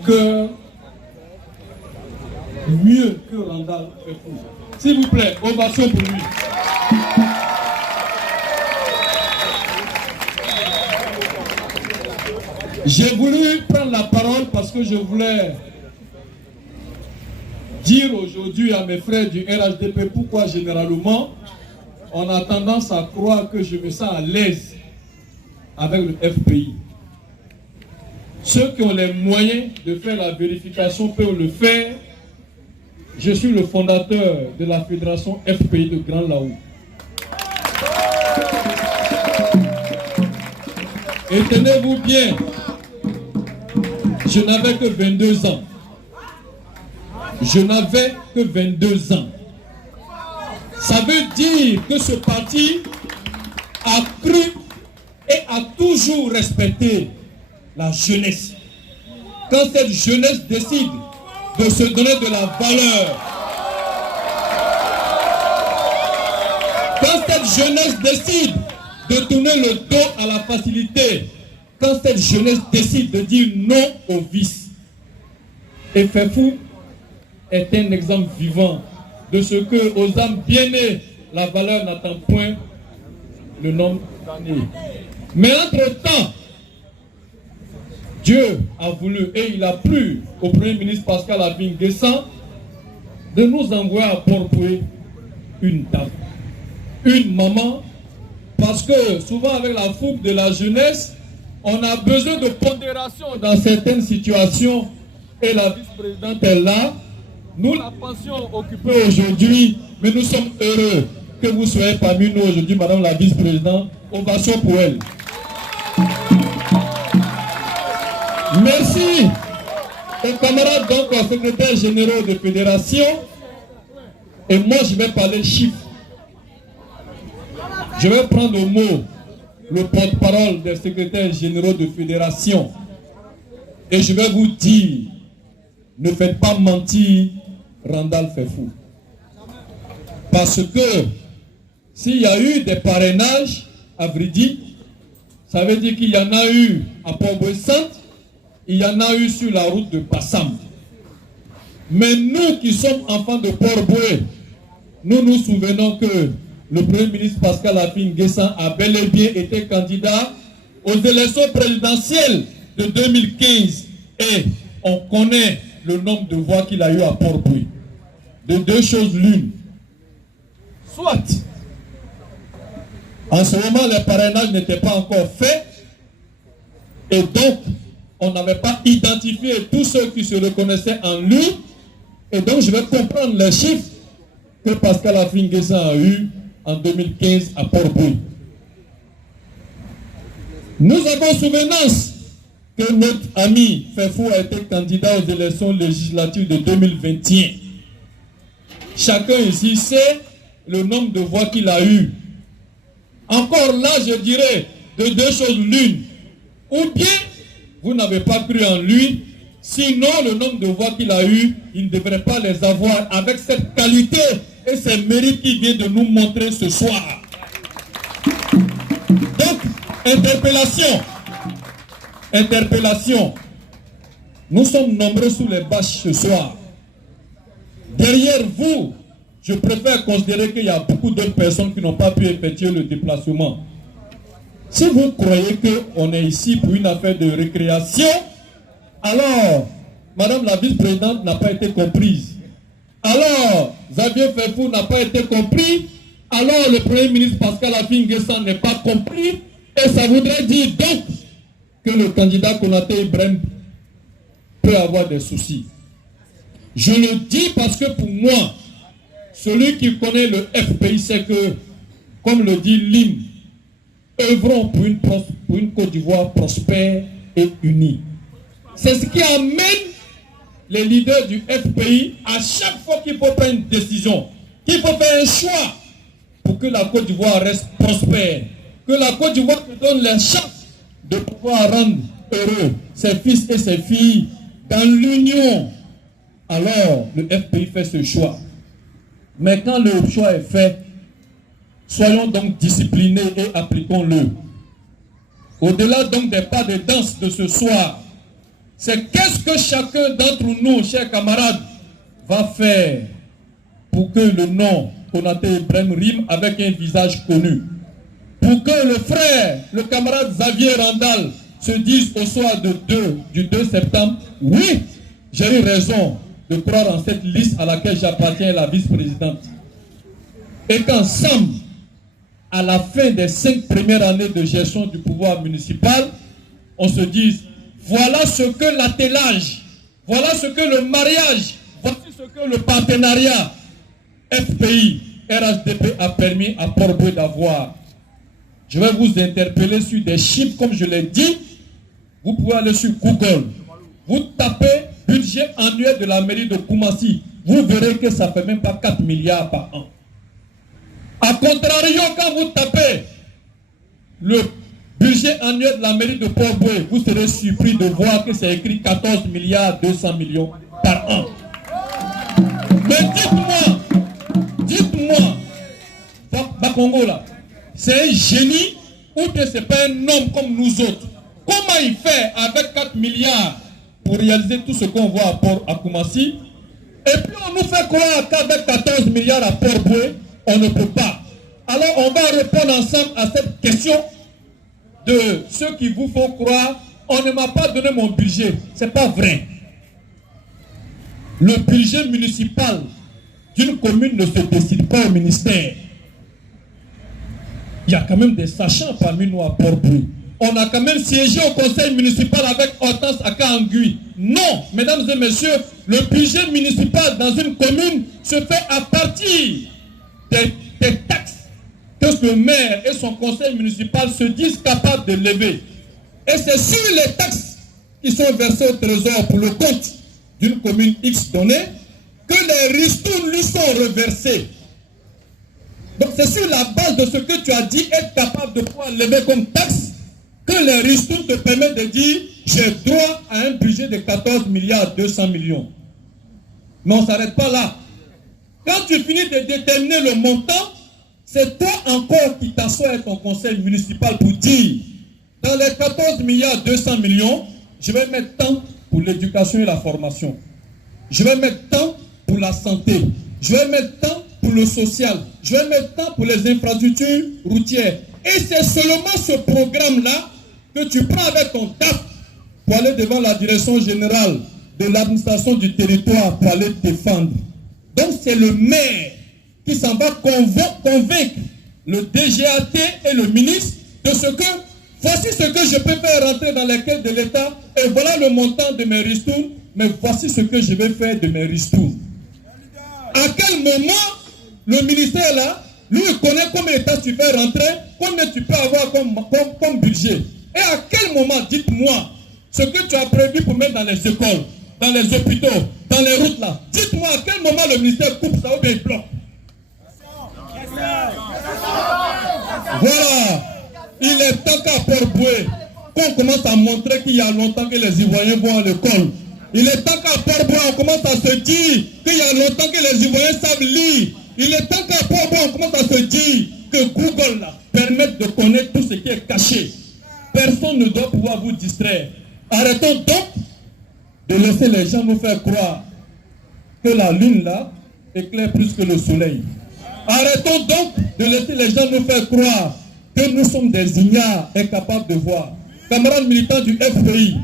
cœur mieux que Randall Fefou. S'il vous plaît, ovation pour lui. J'ai voulu prendre la parole parce que je voulais dire aujourd'hui à mes frères du RHDP pourquoi généralement on a tendance à croire que je me sens à l'aise avec le FPI. Ceux qui ont les moyens de faire la vérification peuvent le faire. Je suis le fondateur de la fédération FPI de Grand Laou. Et tenez-vous bien, je n'avais que 22 ans. Je n'avais que 22 ans. Ça veut dire que ce parti a cru et a toujours respecté la jeunesse. Quand cette jeunesse décide de se donner de la valeur, quand cette jeunesse décide de tourner le dos à la facilité, quand cette jeunesse décide de dire non au vice, et Fefou est un exemple vivant de ce que aux âmes bien nées, la valeur n'attend point le nombre d'années. Mais entre-temps, Dieu a voulu et il a plu au Premier ministre Pascal Affi-N'Guessan de nous envoyer à Port-Boué une dame, une maman, parce que souvent avec la fougue de la jeunesse, on a besoin de pondération dans certaines situations et la vice-présidente est là. Nous la pensions occupée aujourd'hui, mais nous sommes heureux que vous soyez parmi nous aujourd'hui, madame la vice-présidente. Ovation pour elle. Merci aux camarades, donc aux secrétaires généraux de fédération. Et moi, je vais parler chiffres. Je vais prendre au mot le porte-parole des secrétaires généraux de fédération. Et je vais vous dire, ne faites pas mentir Randall Fefou. Parce que s'il y a eu des parrainages à Vridi, ça veut dire qu'il y en a eu à Port-Boué-Centre, il y en a eu sur la route de Passam. Mais nous qui sommes enfants de Port-Boué, nous nous souvenons que le Premier ministre Pascal Affi-N'Guessan a bel et bien été candidat aux élections présidentielles de 2015. Et on connaît le nombre de voix qu'il a eu à Port-Boué. De deux choses l'une. Soit, en ce moment, les parrainages n'étaient pas encore faits. Et donc, on n'avait pas identifié tous ceux qui se reconnaissaient en lui. Et donc, je vais comprendre les chiffres que Pascal Affi-N'Guessan a eu en 2015 à Port-Boué. Nous avons souvenance que notre ami Fefou a été candidat aux élections législatives de 2021. Chacun ici sait le nombre de voix qu'il a eu. Encore là, je dirais de deux choses l'une. Ou bien, vous n'avez pas cru en lui, sinon le nombre de voix qu'il a eu, il ne devrait pas les avoir avec cette qualité et ces mérites qu'il vient de nous montrer ce soir. Donc, interpellation. Nous sommes nombreux sous les bâches ce soir. Derrière vous, je préfère considérer qu'il y a beaucoup d'autres personnes qui n'ont pas pu effectuer le déplacement. Si vous croyez qu'on est ici pour une affaire de récréation, alors, madame la vice-présidente n'a pas été comprise. Alors, Xavier Fefou n'a pas été compris. Alors, le Premier ministre Pascal Affi-N'Guessan n'est pas compris. Et ça voudrait dire donc que le candidat Konaté Ibrahim peut avoir des soucis. Je le dis parce que pour moi, celui qui connaît le FPI sait que, comme le dit l'hymne, œuvrons pour une Côte d'Ivoire prospère et unie. C'est ce qui amène les leaders du FPI à chaque fois qu'il faut prendre une décision, qu'il faut faire un choix pour que la Côte d'Ivoire reste prospère, que la Côte d'Ivoire te donne les chances de pouvoir rendre heureux ses fils et ses filles dans l'union. Alors, le FPI fait ce choix. Mais quand le choix est fait, soyons donc disciplinés et appliquons-le. Au-delà donc des pas de danse de ce soir, c'est qu'est-ce que chacun d'entre nous, chers camarades, va faire pour que le nom Konaté Ibrahim rime avec un visage connu. Pour que le frère, le camarade Xavier Randal se dise au soir du 2 septembre, oui, j'ai eu raison de croire en cette liste à laquelle j'appartiens, la vice-présidente. Et qu'ensemble, à la fin des 5 premières années de gestion du pouvoir municipal, on se dise, voilà ce que l'attelage, voilà ce que le mariage, voici ce que le partenariat FPI, RHDP a permis à Port-Boué d'avoir. Je vais vous interpeller sur des chiffres, comme je l'ai dit. Vous pouvez aller sur Google. Vous tapez budget annuel de la mairie de Koumassi. Vous verrez que ça ne fait même pas 4 milliards par an. A contrario, quand vous tapez le budget annuel de la mairie de Port-Boué, vous serez surpris de voir que c'est écrit 14 milliards 200 millions par an. Mais dites-moi, Bakongo là, c'est un génie ou que ce n'est pas un homme comme nous autres? Comment il fait avec 4 milliards pour réaliser tout ce qu'on voit à Koumassi? Et puis on nous fait croire qu'avec 14 milliards à Port-Boué, on ne peut pas. Alors on va répondre ensemble à cette question de ceux qui vous font croire, on ne m'a pas donné mon budget. Ce n'est pas vrai. Le budget municipal d'une commune ne se décide pas au ministère. Il y a quand même des sachants parmi nous à Port-Boué. On a quand même siégé au conseil municipal avec Hortense Aka-Angui. Non, mesdames et messieurs, le budget municipal dans une commune se fait à partir des taxes que le maire et son conseil municipal se disent capables de lever. Et c'est sur les taxes qui sont versées au trésor pour le compte d'une commune X donnée que les ristournes lui sont reversées. Donc c'est sur la base de ce que tu as dit être capable de pouvoir lever comme taxe que les ristournes te permettent de dire j'ai droit à un budget de 14 milliards 200 millions. Mais on ne s'arrête pas là. Quand tu finis de déterminer le montant, c'est toi encore qui t'assois avec ton conseil municipal pour dire dans les 14 milliards 200 millions, je vais mettre tant pour l'éducation et la formation. Je vais mettre tant pour la santé. Je vais mettre tant pour le social. Je vais mettre tant pour les infrastructures routières. Et c'est seulement ce programme-là que tu prends avec ton DAF pour aller devant la direction générale de l'administration du territoire pour aller défendre. Donc c'est le maire qui s'en va convaincre le DGAT et le ministre de ce que voici ce que je peux faire rentrer dans les caisses de l'État et voilà le montant de mes ristournes, mais voici ce que je vais faire de mes ristournes. À quel moment le ministère là, lui il connaît combien d'État tu fais rentrer, combien tu peux avoir comme budget. Et à quel moment, dites-moi, ce que tu as prévu pour mettre dans les écoles, dans les hôpitaux, dans les routes là, dites-moi à quel moment le ministère coupe ça ou bien il bloque. Voilà, il est temps qu'à Port-Boué qu'on commence à montrer qu'il y a longtemps que les Ivoiriens vont à l'école. Il est temps qu'à Port-Boué on commence à se dire qu'il y a longtemps que les Ivoiriens savent lire. Il est temps qu'à Port-Boué on commence à se dire que Google là, permet de connaître tout ce qui est caché. Personne ne doit pouvoir vous distraire. Arrêtons donc de laisser les gens nous faire croire que la lune là éclaire plus que le soleil. Arrêtons donc de laisser les gens nous faire croire que nous sommes des ignares incapables de voir. Camarades militants du FPI,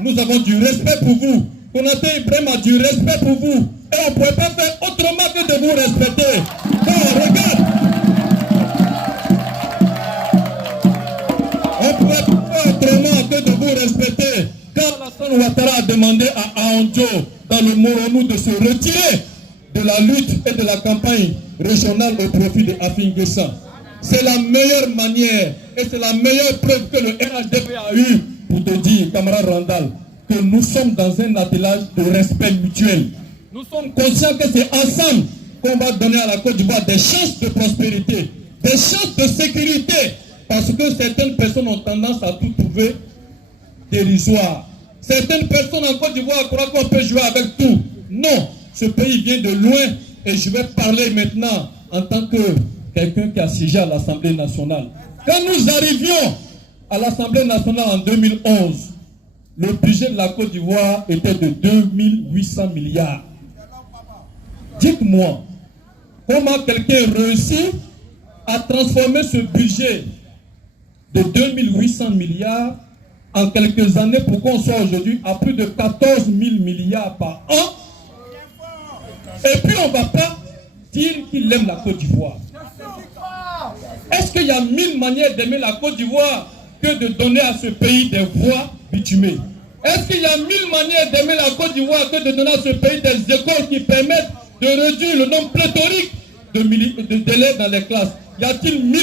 nous avons du respect pour vous. Konaté Ibrahim a du respect pour vous. Et on ne pourrait pas faire autrement que de vous respecter. Car regarde, on ne pourrait pas faire autrement que de vous respecter. Quand Alassane Ouattara a demandé à Aondjo, dans le Moronou, de se retirer de la lutte et de la campagne régionale au profit de Afin-Guessan. C'est la meilleure manière et c'est la meilleure preuve que le RHDP a eu pour te dire, camarade Randal, que nous sommes dans un attelage de respect mutuel. Nous sommes conscients que c'est ensemble qu'on va donner à la Côte d'Ivoire des chances de prospérité, des chances de sécurité, parce que certaines personnes ont tendance à tout trouver dérisoire. Certaines personnes en Côte d'Ivoire croient qu'on peut jouer avec tout. Non, ce pays vient de loin et je vais parler maintenant en tant que quelqu'un qui a siégé à l'Assemblée nationale. Quand nous arrivions à l'Assemblée nationale en 2011, le budget de la Côte d'Ivoire était de 2800 milliards. Dites-moi, comment quelqu'un réussit à transformer ce budget de 2800 milliards en quelques années pour qu'on soit aujourd'hui à plus de 14 000 milliards par an? Et puis on ne va pas dire qu'il aime la Côte d'Ivoire. Est-ce qu'il y a 1000 manières d'aimer la Côte d'Ivoire que de donner à ce pays des voies bitumées? Est-ce qu'il y a 1000 manières d'aimer la Côte d'Ivoire que de donner à ce pays des écoles qui permettent de réduire le nombre pléthorique d'élèves dans les classes? Y a-t-il 1000